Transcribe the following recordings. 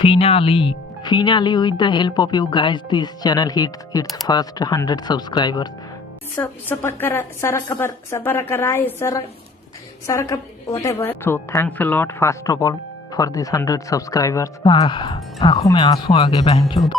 Finally, with the help of you guys, this channel hits its first 100 subscribers. Whatever. So thanks a lot first of all for this 100 subscribers. आंखों में आंसू आ गए बहनचोद।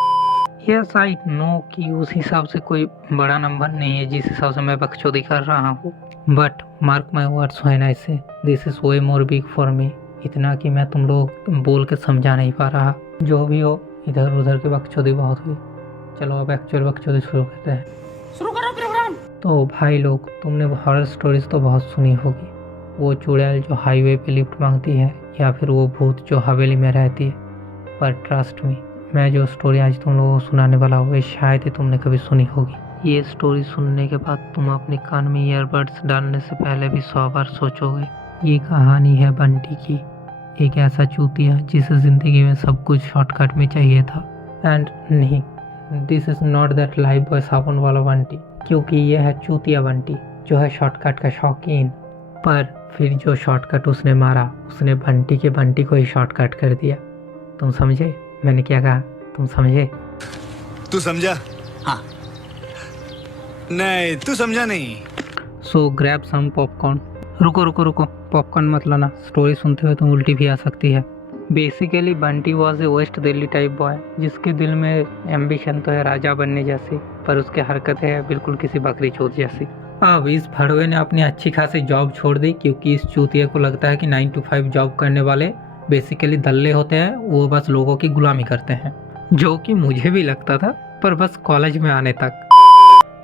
Yes I know कि उस हिसाब से कोई बड़ा नंबर नहीं है जिस हिसाब से मैं बकचोदी कर रहा हूँ, but mark my words when I say this is way more big for me. इतना कि मैं तुम लोग बोल के समझा नहीं पा रहा। जो भी हो, इधर उधर की बकचोदी बहुत हुई। चलो अब एक्चुअल बकचोदी शुरू करते हैं। शुरू करो प्रोग्राम। तो भाई लोग, तुमने हॉरर स्टोरीज तो बहुत सुनी होगी। वो चुड़ैल जो हाईवे पे लिफ्ट मांगती है, या फिर वो भूत जो हवेली में रहती है। पर ट्रस्ट मी, मैं जो स्टोरी आज तुम लोगों को सुनाने वाला हूँ ये शायद ही तुमने कभी सुनी होगी। ये स्टोरी सुनने के बाद तुम अपने कान में ईयरबड्स डालने से पहले भी 100 बार सोचोगे। ये कहानी है बंटी की, एक ऐसा चूतिया जिसे ज़िंदगी में सब कुछ शॉर्टकट में चाहिए था। एंड नहीं, this is not that life boy साबुन वाला बंटी, क्योंकि यह है चूतिया बंटी जो है शॉर्टकट का शौकीन। पर फिर जो शॉर्टकट उसने मारा, उसने बंटी को ही शॉर्टकट कर दिया। तुम समझे मैंने क्या कहा? तुम समझे? तू समझा? हाँ। नहीं, तू समझा नहीं। सो ग्रैब सम पॉपकॉर्न। रुको, पॉपकॉर्न मत लाना, स्टोरी सुनते हुए तुम उल्टी भी आ सकती है। Basically Bunty was a West Delhi type boy जिसके दिल में एम्बिशन तो है राजा बनने जैसी, पर उसकी हरकतें है बिल्कुल किसी बकरी चोद जैसी। अब इस भड़वे ने अपनी अच्छी खासी जॉब छोड़ दी क्योंकि इस चूतिया को लगता है कि 9 to 5 जॉब करने वाले बेसिकली दल्ले होते हैं, वो बस लोगों की गुलामी करते हैं, जो कि मुझे भी लगता था, पर बस कॉलेज में आने तक।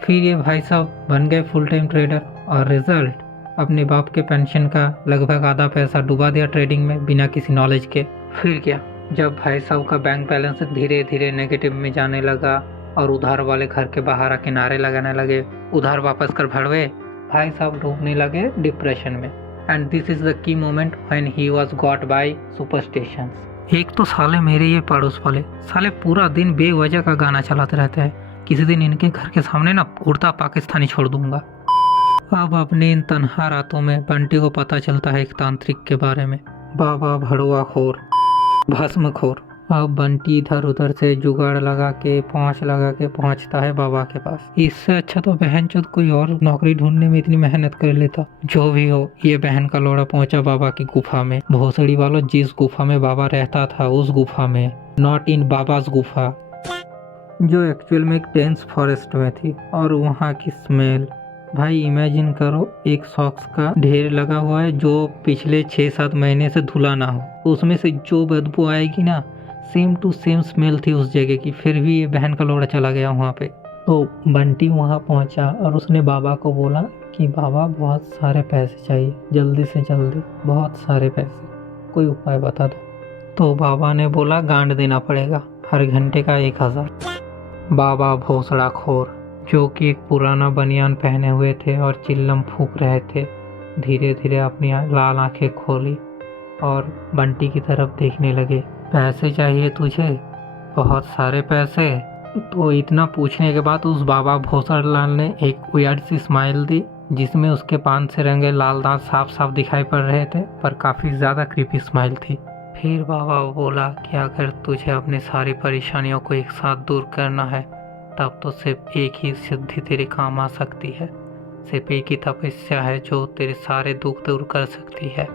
फिर ये भाई साहब बन गए फुल टाइम ट्रेडर, और रिजल्ट अपने बाप के पेंशन का लगभग आधा पैसा डुबा दिया ट्रेडिंग में बिना किसी नॉलेज के। फिर क्या, जब भाई साहब का बैंक बैलेंस धीरे धीरे नेगेटिव में जाने लगा और उधार वाले घर के बाहर आके नारे लगाने लगे, उधार वापस कर भड़वे, भाई साहब डूबने लगे डिप्रेशन में। And this is the key moment when he was got by superstitions. एक तो साले मेरे ये पड़ोस वाले साले पूरा दिन बेवजह का गाना चलाते रहते हैं। किसी दिन इनके घर के सामने ना उड़ता पाकिस्तानी छोड़ दूंगा। अब अपने इन तन्हा रातों में बंटी को पता चलता है एक तांत्रिक के बारे में, बाबा भड़वा खोर, भस्म खोर। अब बंटी इधर उधर से जुगाड़ लगा के पहुंचता है बाबा के पास। इससे अच्छा तो बहनचोद कोई और नौकरी ढूंढने में इतनी मेहनत कर लेता। जो भी हो, ये बहन का लौड़ा पहुंचा बाबा की गुफा में। भोसड़ी वालों, जिस गुफा में बाबा रहता था उस गुफा में, नॉट इन बाबास गुफा, जो एक्चुअल में एक डेंस फॉरेस्ट में थी। और वहाँ की स्मेल, भाई इमेजिन करो, एक सॉक्स का ढेर लगा हुआ है जो पिछले 6-7 महीने से धुला ना हो, उसमें से जो बदबू आएगी ना, सेम टू सेम स्मेल थी उस जगह की। फिर भी ये बहन का लौड़ा चला गया वहाँ पे। तो बंटी वहाँ पहुँचा और उसने बाबा को बोला कि बाबा बहुत सारे पैसे चाहिए, जल्दी से जल्दी, बहुत सारे पैसे, कोई उपाय बता दो। तो बाबा ने बोला गांड देना पड़ेगा, हर घंटे का 1000। बाबा भोसड़ा खोर, जो कि एक पुराना बनियान पहने हुए थे और चिल्लम फूंक रहे थे, धीरे धीरे अपनी लाल आंखें खोली और बंटी की तरफ देखने लगे। पैसे चाहिए तुझे? बहुत सारे पैसे? तो इतना पूछने के बाद उस बाबा भोसड़लाल ने एक वियर्ड सी स्माइल दी, जिसमें उसके पान से रंगे लाल दांत साफ साफ दिखाई पड़ रहे थे, पर काफ़ी ज़्यादा क्रीपी स्माइल थी। फिर बाबा बोला कि अगर तुझे अपनी सारी परेशानियों को एक साथ दूर करना है, तब तो सिर्फ एक ही सिद्धि तेरे काम आ सकती है। सिर्फ एक ही तपस्या है जो तेरे सारे दुख दूर कर सकती है,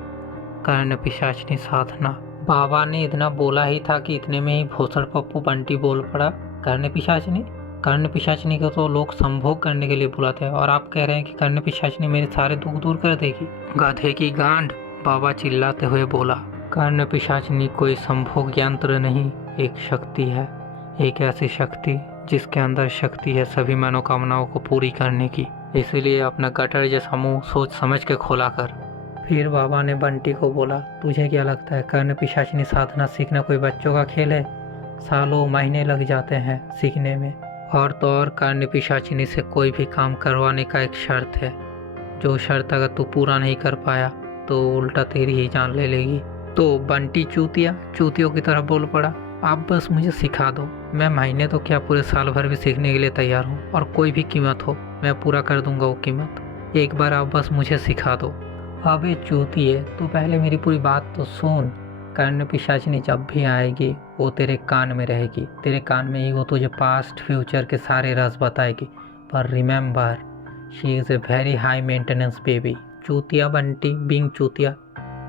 कर्ण पिशाचनी साधना। बाबा ने इतना बोला ही था कि इतने में ही भोसड़ पप्पू बंटी बोल पड़ा, कर्ण पिशाचनी को तो लोग संभोग करने के लिए बुलाते हैं, और आप कह रहे हैं कि कर्ण पिशाचनी मेरे सारे दुख दूर कर देगी? गधे की गांड, बाबा चिल्लाते हुए बोला। कर्ण पिशाचनी कोई संभोग यंत्र नहीं, एक शक्ति है, एक ऐसी शक्ति जिसके अंदर शक्ति है सभी मनोकामनाओं को पूरी करने की। इसीलिए अपना गटर जैसा मुंह सोच समझ के खोला कर। फिर बाबा ने बंटी को बोला, तुझे क्या लगता है कर्ण पिशाचनी साधना सीखना कोई बच्चों का खेल है? सालों महीने लग जाते हैं सीखने में। और तो और कर्ण पिशाचनी से कोई भी काम करवाने का एक शर्त है, जो शर्त अगर तू पूरा नहीं कर पाया तो उल्टा तेरी ही जान ले लेगी। तो बंटी चूतियों की तरह बोल पड़ा, आप बस मुझे सिखा दो, मैं महीने तो क्या पूरे साल भर भी सीखने के लिए तैयार हूँ, और कोई भी कीमत हो मैं पूरा कर दूंगा वो कीमत। एक बार आप बस मुझे सिखा दो। अबे चूतिए, तू पहले मेरी पूरी बात तो सुन। कर्ण पिशाचिनी जब भी आएगी वो तेरे कान में रहेगी, तेरे कान में ही वो तुझे पास्ट फ्यूचर के सारे राज बताएगी। पर remember, she is a very high maintenance baby. चूतिया बंटी बिंग चूतिया,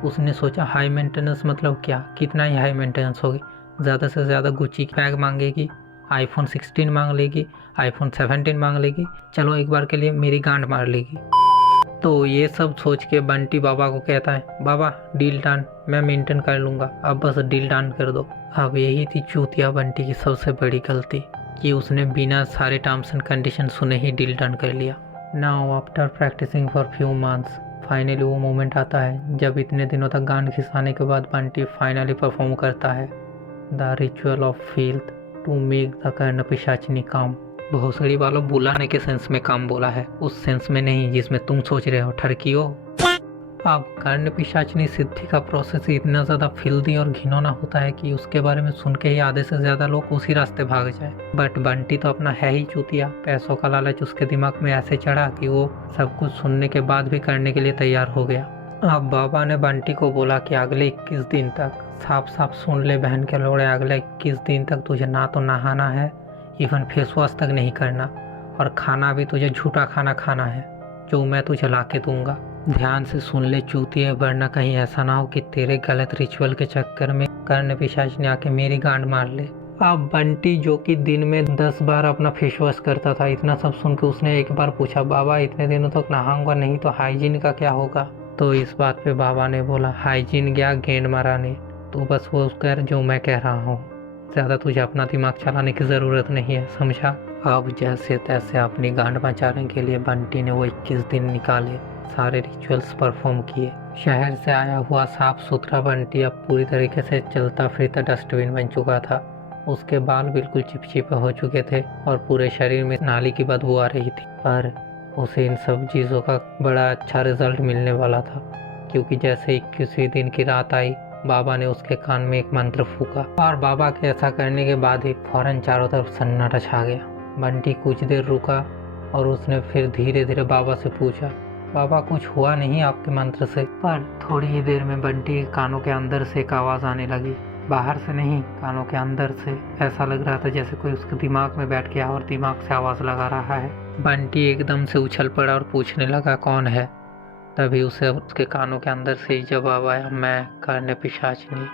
उसने सोचा हाई मेंटेनेंस मतलब क्या, कितना ही हाई मेंटेनेंस होगी, ज़्यादा से ज़्यादा गुच्ची की बैग मांगेगी, आईफोन 16 मांग लेगी, आईफोन 17 मांग लेगी, चलो एक बार के लिए मेरी गांड मार लेगी। तो ये सब सोच के बंटी बाबा को कहता है, बाबा डील डन, मैं मेंटेन कर लूँगा, अब बस डील डन कर दो। अब यही थी चूतिया बंटी की सबसे बड़ी गलती कि उसने बिना सारे टर्म्स एंड कंडीशन सुने ही डील डन कर लिया। Now after practising for few months, finally वो मोमेंट आता है जब इतने दिनों तक गान खिसाने के बाद बंटी फाइनली परफॉर्म करता है the ritual of field to make the Karna Pishachini come. भोसड़ी वालों बुलाने के सेंस में काम बोला है, उस सेंस में नहीं जिसमें तुम सोच रहे हो ठरकियो। अब कर्ण पिशाचिनी सिद्धि का प्रोसेस इतना ज़्यादा फिल्दी और घिनौना होता है कि उसके बारे में सुन के ही आधे से ज़्यादा लोग उसी रास्ते भाग जाए। बट बंटी तो अपना है ही चूतिया, पैसों का लालच उसके दिमाग में ऐसे चढ़ा कि वो सब कुछ सुनने के बाद भी करने के लिए तैयार हो गया। अब बाबा ने बंटी को बोला कि अगले 21 दिन तक, साफ साफ सुन ले बहन के लोड़े, अगले 21 दिन तक तुझे ना तो नहाना है, इवन फेस वॉश तक नहीं करना, और खाना भी तुझे झूठा खाना खाना है जो मैं तुझे ला के दूंगा। ध्यान से सुन ले चूतिए, वरना कहीं ऐसा ना हो कि तेरे गलत रिचुअल के चक्कर में कर्ण पिशाच ने आके मेरी गांड मार ले। अब बंटी जो कि दिन में 10 बार अपना फेस वॉश करता था, इतना सब सुन के उसने एक बार पूछा, बाबा इतने दिनों तक नहाऊंगा नहीं तो हाइजीन का क्या होगा। तो इस बात पे बाबा ने बोला, हाइजीन गया गेंद माराने, तो बस वो कर जो मैं कह रहा हूँ, ज़्यादा तुझे अपना दिमाग चलाने की ज़रूरत नहीं है, समझा। अब जैसे तैसे अपनी गांड बचाने के लिए बंटी ने वो 21 दिन निकाले, सारे रिचुअल्स परफॉर्म किए। शहर से आया हुआ साफ सुथरा बंटी अब पूरी तरीके से चलता फिरता डस्टबिन बन चुका था। उसके बाल बिल्कुल चिपचिपे हो चुके थे और पूरे शरीर में नाली की बदबू आ रही थी। पर उसे इन सब चीज़ों का बड़ा अच्छा रिजल्ट मिलने वाला था, क्योंकि जैसे 21वें दिन की रात आई, बाबा ने उसके कान में एक मंत्र फूका और बाबा के ऐसा करने के बाद ही फौरन चारों तरफ सन्नाटा छा गया। बंटी कुछ देर रुका और उसने फिर धीरे धीरे बाबा से पूछा, बाबा कुछ हुआ नहीं आपके मंत्र से। पर थोड़ी ही देर में बंटी के कानों के अंदर से एक आवाज़ आने लगी, बाहर से नहीं, कानों के अंदर से। ऐसा लग रहा था जैसे कोई उसके दिमाग में बैठ गया और दिमाग से आवाज़ लगा रहा है। बंटी एकदम से उछल पड़ा और पूछने लगा, कौन है। तभी उसे उसके कानों के अंदर से ही जवाब आया, मैं कर्ण पिशाचिनी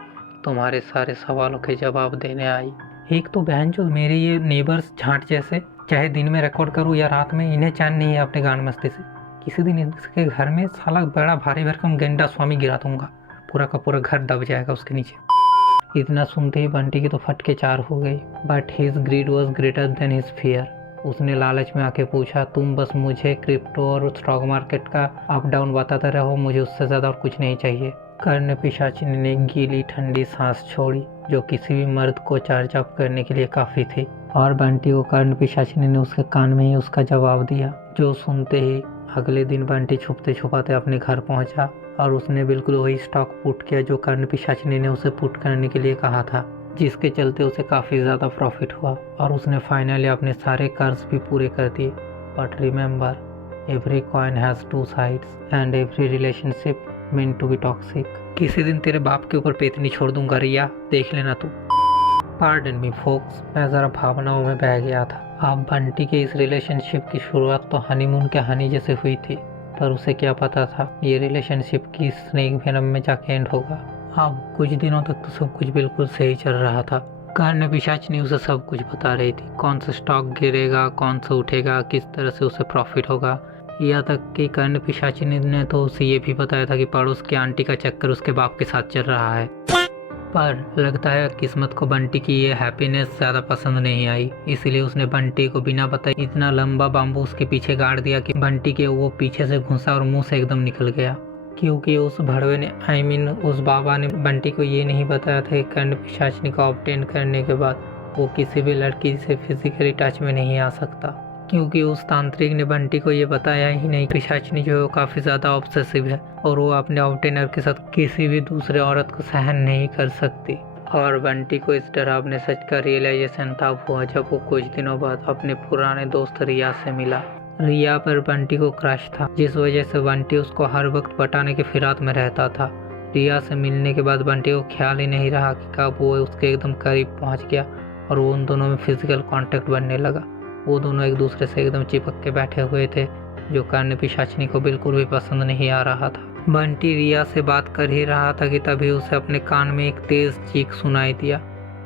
तुम्हारे सारे सवालों के जवाब देने आई। एक तो बहन जो मेरे ये नेबर्स झांट जैसे, चाहे दिन में रिकॉर्ड करूँ या रात में, इन्हें चैन नहीं है अपने गांड मस्ती से। किसी दिन इसके घर में साला बड़ा भारी भरकम गेंडा स्वामी गिरा दूंगा, पूरा का पूरा घर दब जाएगा उसके नीचे। इतना सुनते ही बंटी की तो फटके चार हो गई। But his greed was greater than his fear. उसने लालच में आके पूछा, तुम बस मुझे क्रिप्टो और स्टॉक मार्केट का अप डाउन बताते रहो, मुझे उससे ज़्यादा और कुछ नहीं चाहिए। कर्ण पिशाचिनी ने गीली ठंडी सांस छोड़ी, जो किसी भी मर्द को चार्ज अप करने के लिए काफ़ी थी, और बंटी को कर्ण पिशाचिनी ने उसके कान में ही उसका जवाब दिया। जो सुनते ही अगले दिन बंटी छुपते छुपाते अपने घर पहुंचा और उसने बिल्कुल वही स्टॉक पुट किया जो कर्ण पिशाचिनी ने उसे पुट करने के लिए कहा था, जिसके चलते उसे काफ़ी ज़्यादा प्रॉफिट हुआ और उसने फाइनली अपने सारे कर्ज भी पूरे कर दिए। But remember, every coin has two sides and every relationship mean to be toxic. किसी दिन तेरे बाप के ऊपर पेतनी छोड़ दूंगा रिया, देख लेना तू। पार्डन मी फोक्स, मैं ज़रा भावनाओं में बह गया था। अब बंटी के इस रिलेशनशिप की शुरुआत तो हनीमून के हनी जैसे हुई थी, पर उसे क्या पता था ये रिलेशनशिप की स्नेक वेनम में जाके एंड होगा। अब कुछ दिनों तक तो सब कुछ बिल्कुल सही चल रहा था। कर्ण पिशाचिनी उसे सब कुछ बता रही थी, कौन सा स्टॉक गिरेगा, कौन सा उठेगा, किस तरह से उसे प्रॉफिट होगा। यहाँ तक कि कर्ण पिशाचिनी ने तो उसे ये भी बताया था कि पड़ोस की आंटी का चक्कर उसके बाप के साथ चल रहा है। पर लगता है किस्मत को बंटी की ये हैप्पीनेस ज़्यादा पसंद नहीं आई, इसीलिए उसने बंटी को बिना बताए इतना लंबा बाम्बू उसके पीछे गाड़ दिया कि बंटी के वो पीछे से घुसा और मुंह से एकदम निकल गया। क्योंकि उस भड़वे ने उस बाबा ने बंटी को ये नहीं बताया था कि कर्ण पिशाचिनी को ऑब्टेन करने के बाद वो किसी भी लड़की से फिजिकली टच में नहीं आ सकता, क्योंकि उस तांत्रिक ने बंटी को ये बताया ही नहीं। पिशाचिनी जो है वो काफ़ी ज़्यादा ऑब्सेसिव है और वो अपने ऑब्टेनर के साथ किसी भी दूसरे औरत को सहन नहीं कर सकती। और बंटी को इस डरावने सच का रियलाइजेशन तब हुआ जब वो कुछ दिनों बाद अपने पुराने दोस्त रिया से मिला। रिया पर बंटी को क्रश था, जिस वजह से बंटी उसको हर वक्त पटाने के फिराक में रहता था। रिया से मिलने के बाद बंटी को ख्याल ही नहीं रहा कि कब वो उसके एकदम करीब पहुंच गया और वो उन दोनों में फिजिकल कांटेक्ट बनने लगा। वो दोनों एक दूसरे से एकदम चिपक के बैठे हुए थे, जो कर्ण पिशाचिनी को बिल्कुल भी पसंद नहीं आ रहा था। बंटी रिया से बात कर ही रहा था कि तभी उसे अपने कान में एक तेज चीख सुनाई दिया।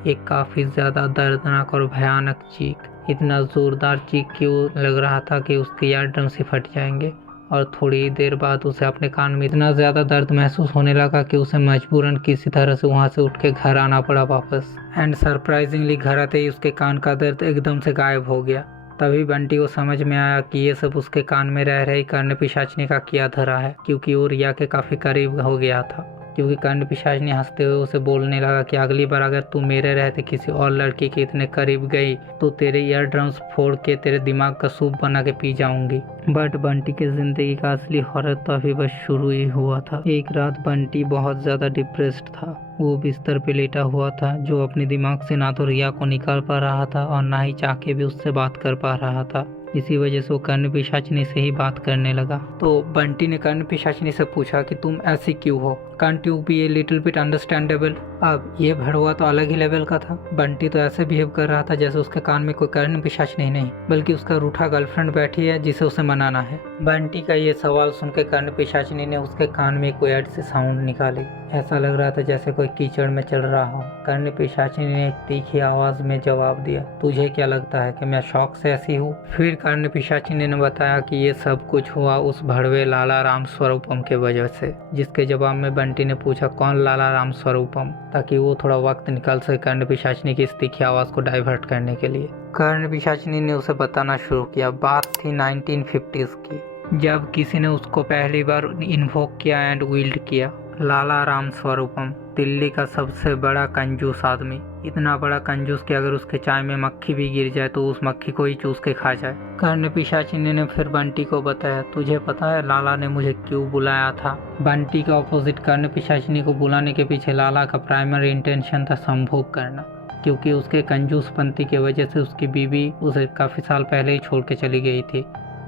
एक काफ़ी ज़्यादा दर्दनाक और भयानक चीख। इतना ज़ोरदार चीख कि वो लग रहा था कि उसके ईयर ड्रम्स ही फट जाएंगे। और थोड़ी देर बाद उसे अपने कान में इतना ज़्यादा दर्द महसूस होने लगा कि उसे मजबूरन किसी तरह से वहाँ से उठ के घर आना पड़ा वापस। एंड सरप्राइजिंगली घर आते ही उसके कान का दर्द एकदम से गायब हो गया। तभी बंटी को समझ में आया कि ये सब उसके कान में रह रही कर्ण पिशाचिनी का किया धरा है, क्योंकि वो रिया के काफ़ी करीब हो गया था। क्योंकि कर्ण पिशाचिनी हंसते हुए उसे बोलने लगा कि अगली बार अगर तू मेरे रहते किसी और लड़की के इतने करीब गई तो तेरे ईयर ड्रम्स फोड़ के तेरे दिमाग का सूप बना के पी जाऊंगी। बट बंटी की जिंदगी का असली हॉरर तो अभी बस शुरू ही हुआ था। एक रात बंटी बहुत ज़्यादा डिप्रेस्ड था। वो बिस्तर पे लेटा हुआ था, जो अपने दिमाग से ना तो रिया को निकाल पा रहा था और ना ही चाह के भी उससे बात कर पा रहा था। इसी वजह से वो कर्ण पिशाचिनी से ही बात करने लगा। तो बंटी ने कर्ण पिशाचिनी से पूछा कि तुम ऐसी क्यों हो, can't you be a little bit understandable. अब ये भड़वा तो अलग ही लेवल का था। बंटी तो ऐसे बिहेव कर रहा था जैसे उसके कान में कोई कर्ण पिशाचिनी नहीं बल्कि उसका रूठा गर्लफ्रेंड बैठी है जिसे उसे मनाना है। बंटी का ये सवाल सुन के कर्ण पिशाचिनी ने उसके कान में कोई ऐड से साउंड निकाली। ऐसा लग रहा था जैसे कोई कीचड़ में चल रहा हो। कर्ण पिशाचिनी ने एक तीखी आवाज में जवाब दिया, तुझे क्या लगता है कि मैं शौक से ऐसी हूँ? फिर कर्ण पिशाचिनी ने बताया कि ये सब कुछ हुआ उस भड़वे लाला राम स्वरूपम के वजह से। जिसके जवाब में बंटी ने पूछा कौन लाला राम स्वरूपम, ताकि वो थोड़ा वक्त निकाल सके कर्ण पिशाचिनी की इस तीखी आवाज को डाइवर्ट करने के लिए। कर्ण पिशाचिनी ने उसे बताना शुरू किया। बात थी 1950s की, जब किसी ने उसको पहली बार इन्वोक किया एंड विल्ड किया। लाला राम स्वरूपम दिल्ली का सबसे बड़ा कंजूस आदमी। इतना बड़ा कंजूस कि अगर उसके चाय में मक्खी भी गिर जाए तो उस मक्खी को ही चूस के खा जाए। कर्ण पिशाचिनी ने फिर बंटी को बताया, तुझे पता है लाला ने मुझे क्यों बुलाया था? बंटी के ऑपोजिट कर्ण पिशाचिनी को बुलाने के पीछे लाला का प्राइमरी इंटेंशन था संभोग करना, क्योंकि उसके कंजूसपंती की वजह से उसकी बीवी उसे काफ़ी साल पहले ही छोड़ के चली गई थी।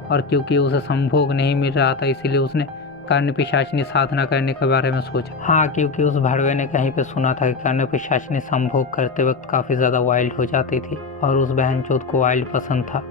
और क्योंकि उसे संभोग नहीं मिल रहा था इसीलिए उसने कर्ण पिशाचिनी साधना करने के बारे में सोचा। हाँ, क्योंकि उस भड़वे ने कहीं पे सुना था कि कर्ण पिशाचिनी संभोग करते वक्त काफ़ी ज़्यादा वाइल्ड हो जाती थी और उस बहनचोद को वाइल्ड पसंद था।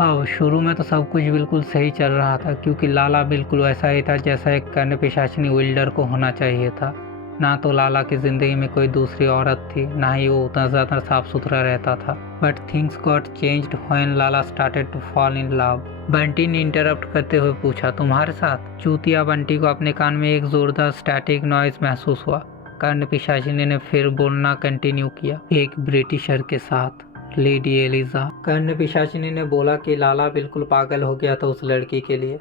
अब शुरू में तो सब कुछ बिल्कुल सही चल रहा था, क्योंकि लाला बिल्कुल वैसा ही था जैसा एक कर्ण पिशाचिनी विल्डर को होना चाहिए था। ना तो लाला की ज़िंदगी में कोई दूसरी औरत थी, ना ही वो उतना ज़्यादा साफ सुथरा रहता था। But things got changed when Lala started to fall in love. Bunty ने इंटरप्ट करते हुए पूछा, तुम्हारे साथ? चूतिया बंटी को अपने कान में एक जोरदार स्टैटिक नॉइज महसूस हुआ। कर्ण पिशाचिनी ने फिर बोलना कंटिन्यू किया, एक ब्रिटिशर के साथ, लेडी एलिजा। कर्ण पिशाचिनी ने बोला कि लाला बिल्कुल पागल हो गया था उस लड़की के लिए।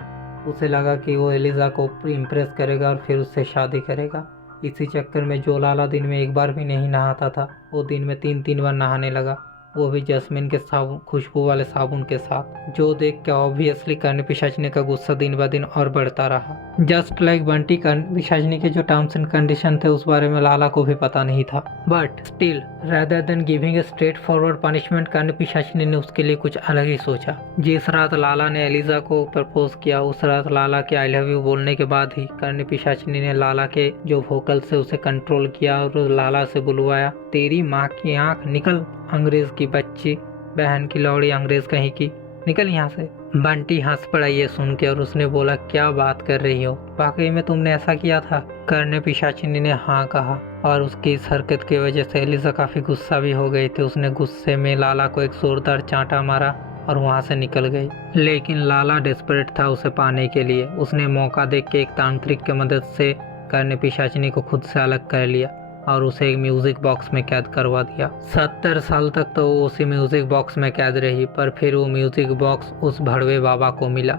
उसे लगा कि वो एलिजा को इम्प्रेस करेगा और फिर उससे शादी करेगा। इसी चक्कर में जो लाला दिन में एक बार भी नहीं नहाता था, वो दिन में 3-3 बार नहाने लगा, वो भी जस्मिन के साबुन, खुशबू वाले साबुन के साथ। जो देख के ऑब्वियसली कर्ण पिशाचिनी का गुस्सा दिन ब दिन और बढ़ता रहा। जस्ट लाइक बंटी, कर्ण पिशाचिनी के जो टर्म्स एंड कंडीशन थे उस बारे में लाला को भी पता नहीं था। But still rather than giving a straightforward punishment, Karna Pishachini ने उसके लिए कुछ अलग ही सोचा। जिस रात लाला ने एलिजा को प्रपोज किया, उस रात लाला के आई लव यू बोलने के बाद ही कर्ण पिशाचिनी ने लाला के जो वोकल से उसे कंट्रोल किया और लाला से बुलवाया, तेरी माँ की आंख निकल, अंग्रेज की बच्ची, बहन की लौड़ी अंग्रेज कहीं की, निकल यहाँ से। बंटी हंस पड़ा ये सुन के और उसने बोला, क्या बात कर रही हो, वाकई में तुमने ऐसा किया था? कर्ण पिशाचिनी ने हाँ कहा और उसकी इस हरकत की वजह से एलिजा काफ़ी गुस्सा भी हो गई थी। उसने गुस्से में लाला को एक जोरदार चांटा मारा और वहाँ से निकल गई। लेकिन लाला डेस्परेट था उसे पाने के लिए। उसने मौका देख के एक तांत्रिक की मदद से कर्ण पिशाचिनी को खुद से अलग कर लिया और उसे एक म्यूजिक बॉक्स में कैद करवा दिया। 70 साल तक तो वो उसी म्यूजिक बॉक्स में कैद रही, पर फिर वो म्यूजिक बॉक्स उस भड़वे बाबा को मिला,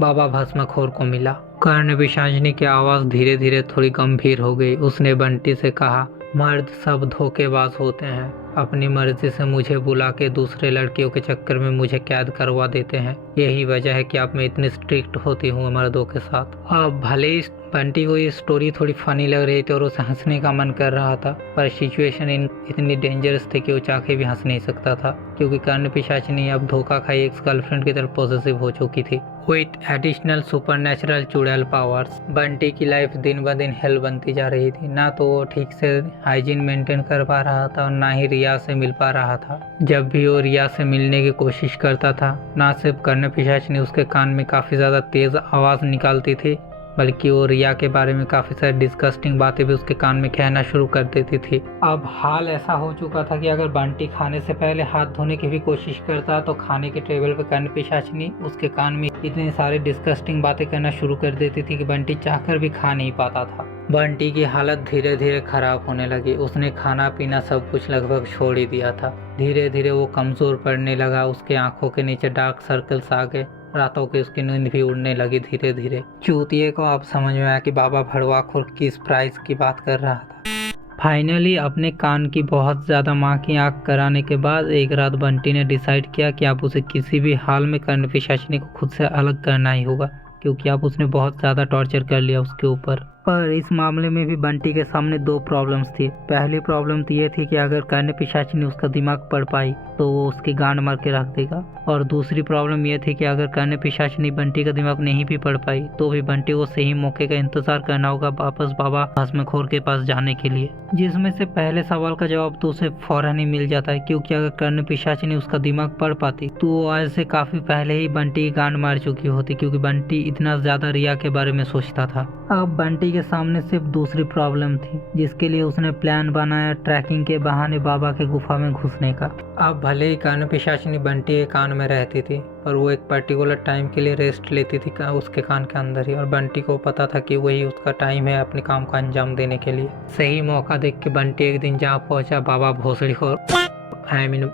बाबा भस्मखोर को मिला। कर्ण पिशाचिनी की आवाज़ धीरे धीरे थोड़ी गंभीर हो गई। उसने बंटी से कहा, मर्द सब धोखेबाज होते हैं, अपनी मर्जी से मुझे बुला के दूसरे लड़कियों के चक्कर में मुझे कैद करवा देते हैं। यही वजह है कि आप मैं इतनी स्ट्रिक्ट होती हूँ मर्दों के साथ। अब भले ही बंटी को ये स्टोरी थोड़ी फनी लग रही थी और उसे हंसने का मन कर रहा था, पर सिचुएशन इतनी डेंजरस थी कि वो चाह के भी हंस नहीं सकता था, क्योंकि कर्ण पिशाचिनी अब धोखा खाई एक्स गर्लफ्रेंड की तरफ पॉजिटिव हो चुकी थी। विथ एडिशनल सुपरनेचुरल चुड़ैल पावर्स बंटी की लाइफ दिन ब दिन हेल बनती जा रही थी। ना तो वो ठीक से हाइजीन मेंटेन कर पा रहा था और ना ही रिया से मिल पा रहा था। जब भी वो रिया से मिलने की कोशिश करता था, ना सिर्फ कर्ण पिशाचिनी उसके कान में काफ़ी ज़्यादा तेज़ आवाज़ निकालती थी, बल्कि वो रिया के बारे में काफ़ी सारी डिस्गस्टिंग बातें भी उसके कान में कहना शुरू कर देती थी। अब हाल ऐसा हो चुका था कि अगर बंटी खाने से पहले हाथ धोने की भी कोशिश करता तो खाने के टेबल पर कर्ण पिशाचिनी उसके कान में इतनी सारी डिस्गस्टिंग बातें करना शुरू कर देती थी कि बंटी चाहकर भी खा नहीं पाता था। बंटी की हालत धीरे धीरे खराब होने लगी। उसने खाना पीना सब कुछ लगभग छोड़ ही दिया था। धीरे धीरे वो कमज़ोर पड़ने लगा। उसके आंखों के नीचे डार्क सर्कल्स आ गए। रातों की उसकी नींद भी उड़ने लगी धीरे धीरे। चूतिए को अब समझ में आया कि बाबा भड़वाखोर किस प्राइस की बात कर रहा था। फाइनली अपने कान की बहुत ज़्यादा माँ की आँख कराने के बाद एक रात बंटी ने डिसाइड किया कि अब उसे किसी भी हाल में कर्ण पिशाचिनी को खुद से अलग करना ही होगा, क्योंकि अब उसने बहुत ज़्यादा टॉर्चर कर लिया उसके ऊपर। पर इस मामले में भी बंटी के सामने दो प्रॉब्लम्स थी। पहली प्रॉब्लम तो ये थी कि अगर कर्ण पिशाचिनी उसका दिमाग पढ़ पाई तो वो उसकी गांड मार के रख देगा, और दूसरी प्रॉब्लम ये थी कि अगर कर्ण पिशाचिनी बंटी का दिमाग नहीं भी पढ़ पाई तो भी बंटी को सही मौके का इंतजार करना होगा वापस बाबा भस्मखोर के पास जाने के लिए। जिसमें से पहले सवाल का जवाब तो उसे फौरन ही मिल जाता है, क्योंकि अगर कर्ण पिशाचिनी उसका दिमाग पढ़ पाती तो वो आज से काफी पहले ही बंटी की गांड मार चुकी होती, क्योंकि बंटी इतना ज्यादा रिया के बारे में सोचता था। अब बंटी के सामने सिर्फ दूसरी प्रॉब्लम थी, जिसके लिए उसने प्लान बनाया ट्रैकिंग के बहाने बाबा के गुफा में घुसने का। अब भले ही कर्ण पिशाचिनी बंटी के कान में रहती थी, पर वो एक पर्टिकुलर टाइम के लिए रेस्ट लेती थी उसके कान के अंदर ही, और बंटी को पता था कि वही उसका टाइम है अपने काम का अंजाम देने के लिए। सही मौका देख के बंटी एक दिन जहाँ पहुंचा बाबा भोसड़ीखोर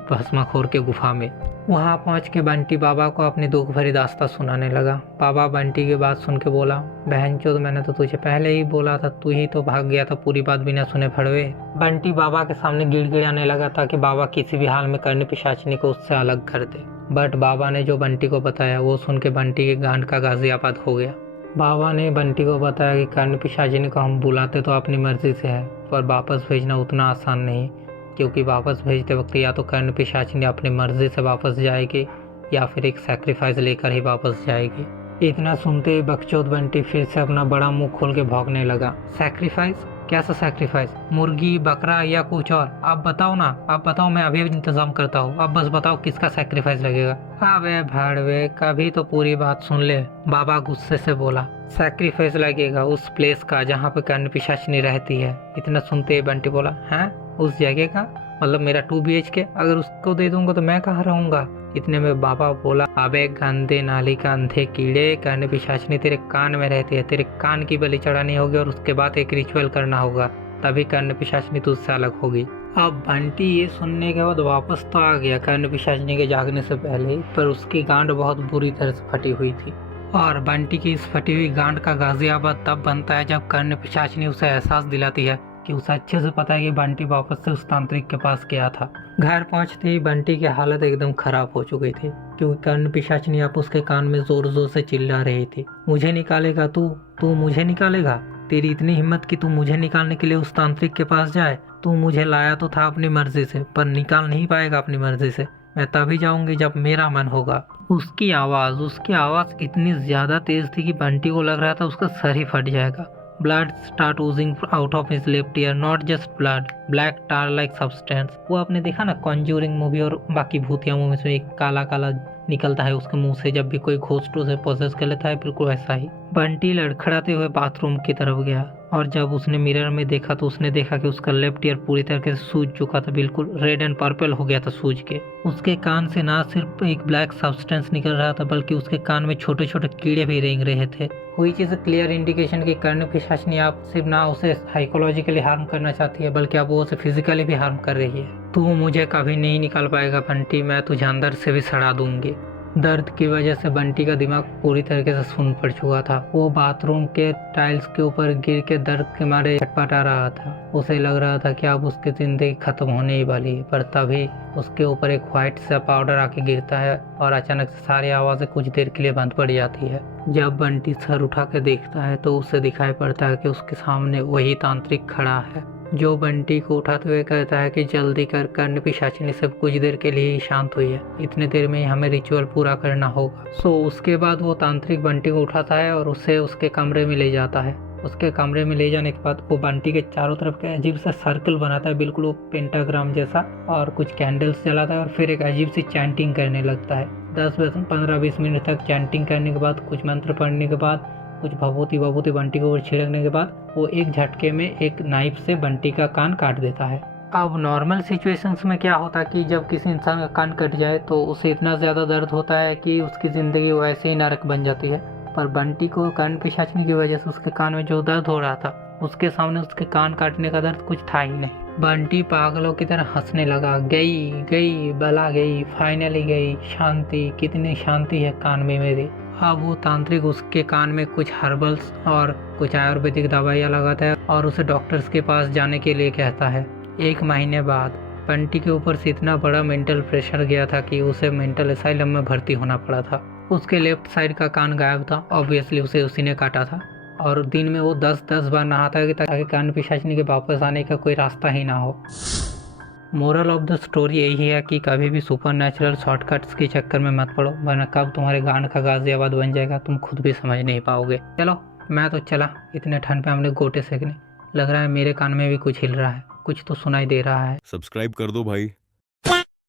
भस्माखोर के गुफा में। वहाँ पहुँच के बंटी बाबा को अपनी दुख भरी दास्तां सुनाने लगा। बाबा बंटी की बात सुन के बोला, बहनचोद मैंने तो तुझे पहले ही बोला था, तू ही तो भाग गया था पूरी बात बिना सुने फड़वे। बंटी बाबा के सामने गिड़गिड़ाने लगा था कि बाबा किसी भी हाल में कर्ण पिशाचिनी को उससे अलग कर दे। बट बाबा ने जो बंटी को बताया वो सुन के बंटी के गांड का गाजियाबाद हो गया। बाबा ने बंटी को बताया कि कर्ण पिशाचिनी को हम बुलाते तो अपनी मर्जी से है, पर वापस भेजना उतना आसान नहीं, क्योंकि वापस भेजते वक्त या तो कर्ण पिशाचिनी अपनी मर्जी से वापस जाएगी या फिर एक सैक्रिफाइस लेकर ही वापस जाएगी। इतना सुनते ही बकचोद बंटी फिर से अपना बड़ा मुंह खोल के भौंकने लगा। सैक्रिफाइस? कैसा सैक्रिफाइस? मुर्गी, बकरा या कुछ और? आप बताओ ना, आप बताओ, मैं अभी इंतजाम करता हूँ। आप बस बताओ किसका सैक्रिफाइस लगेगा। अबे भाड़वे, कभी तो पूरी बात सुन ले। बाबा गुस्से से बोला, सैक्रिफाइस लगेगा उस प्लेस का जहाँ पे कर्ण पिशाचिनी रहती है। इतना सुनते ही बंटी बोला, हैं उस जगह का? मतलब मेरा 2 BHK अगर उसको दे दूंगा तो मैं कहाँ रहूंगा? इतने में बाबा बोला, अबे गंदे नाली का अंधे कीड़े, कर्ण पिशाचिनी तेरे कान में रहती है, तेरे कान की बलि चढ़ानी होगी और उसके बाद एक रिचुअल करना होगा, तभी कर्ण पिशाचिनी तुझसे अलग होगी। अब बंटी ये सुनने के बाद वापस तो आ गया कर्ण पिशाचिनी के जागने से पहले ही, पर उसकी गांड बहुत बुरी तरह से फटी हुई थी। और बंटी की इस फटी हुई गांड का गाजियाबाद तब बनता है जब कर्ण पिशाचिनी उसे एहसास दिलाती है कि उसे अच्छे से पता है कि बंटी वापस से उस तांत्रिक के पास गया था। घर पहुंचते ही बंटी की हालत एकदम खराब हो चुकी थी, क्योंकि कर्ण पिशाचिनी अब उसके कान में जोर जोर से चिल्ला रही थी, मुझे निकालेगा तू? तू मुझे निकालेगा? तेरी इतनी हिम्मत कि तू मुझे निकालने के लिए उस तांत्रिक के पास जाए? तू मुझे लाया तो था अपनी मर्जी से, पर निकाल नहीं पाएगा अपनी मर्जी से। मैं तभी जाऊंगी जब मेरा मन होगा। उसकी आवाज़ इतनी ज़्यादा तेज थी कि बंटी को लग रहा था उसका सर ही फट जाएगा। Blood start oozing out of his left ear, not just blood, black tar like substance। वो आपने देखा ना कॉन्ज्यूरिंग मूवी और बाकी भूतिया मूवी में एक काला काला निकलता है उसके मुंह से जब भी कोई घोस्ट उसे पोसेस कर लेता है, बिल्कुल वैसा ही। बंटी लड़खड़ाते हुए बाथरूम की तरफ गया, और जब उसने मिरर में देखा तो उसने देखा कि उसका लेफ्ट ईयर पूरी तरीके से सूज चुका था, बिल्कुल रेड एंड पर्पल हो गया था सूज के। उसके कान से ना सिर्फ एक ब्लैक सब्सटेंस निकल रहा था, बल्कि उसके कान में छोटे छोटे कीड़े भी रेंग रहे थे। हुई चीज़ क्लियर इंडिकेशन कि कर्ण पिशाचिनी आप सिर्फ ना उसे साइकोलॉजिकली हार्म करना चाहती है, बल्कि अब वो उसे फिजिकली भी हार्म कर रही है। तू मुझे कभी नहीं निकाल पाएगा बंटी, मैं तुझे अंदर से भी सड़ा दूंगी। दर्द की वजह से बंटी का दिमाग पूरी तरीके से सुन्न पड़ चुका था। वो बाथरूम के टाइल्स के ऊपर गिर के दर्द के मारे छटपटा रहा था। उसे लग रहा था कि अब उसकी जिंदगी खत्म होने ही वाली है, पर तभी उसके ऊपर एक व्हाइट सा पाउडर आके गिरता है और अचानक से सारी आवाज़ें कुछ देर के लिए बंद पड़ जाती है। जब बंटी सर उठा के देखता है तो उसे दिखाई पड़ता है कि उसके सामने वही तांत्रिक खड़ा है जो बंटी को उठाते हुए कहता है कि जल्दी कर, कर्ण पिशाचिनी सब कुछ देर के लिए ही शांत हुई है, इतने देर में ही हमें रिचुअल पूरा करना होगा। सो उसके बाद वो तांत्रिक बंटी को उठाता है और उसे उसके कमरे में ले जाता है। उसके कमरे में ले जाने के बाद वो बंटी के चारों तरफ के अजीब सा सर्कल बनाता है, बिल्कुल वो पेंटाग्राम जैसा, और कुछ कैंडल्स जलाता है और फिर एक अजीब सी चैंटिंग करने लगता है। 10-15-20 मिनट तक चैंटिंग करने के बाद, कुछ मंत्र पढ़ने के बाद, कुछ भभूति बंटी के ऊपर छिड़कने के बाद वो एक झटके में एक नाइफ से बंटी का कान काट देता है। अब नॉर्मल सिचुएशंस में क्या होता है कि जब किसी इंसान का कान कट जाए तो उसे इतना ज़्यादा दर्द होता है कि उसकी ज़िंदगी वैसे ही नरक बन जाती है। पर बंटी को कर्ण पिशाचिनी की वजह से उसके कान में जो दर्द हो रहा था, उसके सामने उसके कान काटने का दर्द कुछ था ही नहीं। बंटी पागलों की तरह हंसने लगा, गई गई बला गई, फाइनली गई शांति, कितनी शांति है कान में मेरी। अब वो तांत्रिक उसके कान में कुछ हर्बल्स और कुछ आयुर्वेदिक दवाइयाँ लगाता है और उसे डॉक्टर्स के पास जाने के लिए कहता है। 1 महीने बाद बंटी के ऊपर से इतना बड़ा मेंटल प्रेशर गया था कि उसे मेंटल असाइलम में भर्ती होना पड़ा था। उसके लेफ्ट साइड का कान गायब था, ऑब्वियसली उसे उसी ने काटा था, और दिन में वो 10-10 बार नहाता है ताकि कर्ण पिशाचिनी के वापस आने का कोई रास्ता ही ना हो। मोरल ऑफ द स्टोरी यही है कि कभी भी सुपर नेचुरल शॉर्टकट्स के चक्कर में मत पड़ो, वरना कब तुम्हारे गांड का गाजियाबाद बन जाएगा तुम खुद भी समझ नहीं पाओगे। चलो मैं तो चला, इतने ठंड पे हमने गोटे सेकने, लग रहा है मेरे कान में भी कुछ हिल रहा है, कुछ तो सुनाई दे रहा है। सब्सक्राइब कर दो भाई।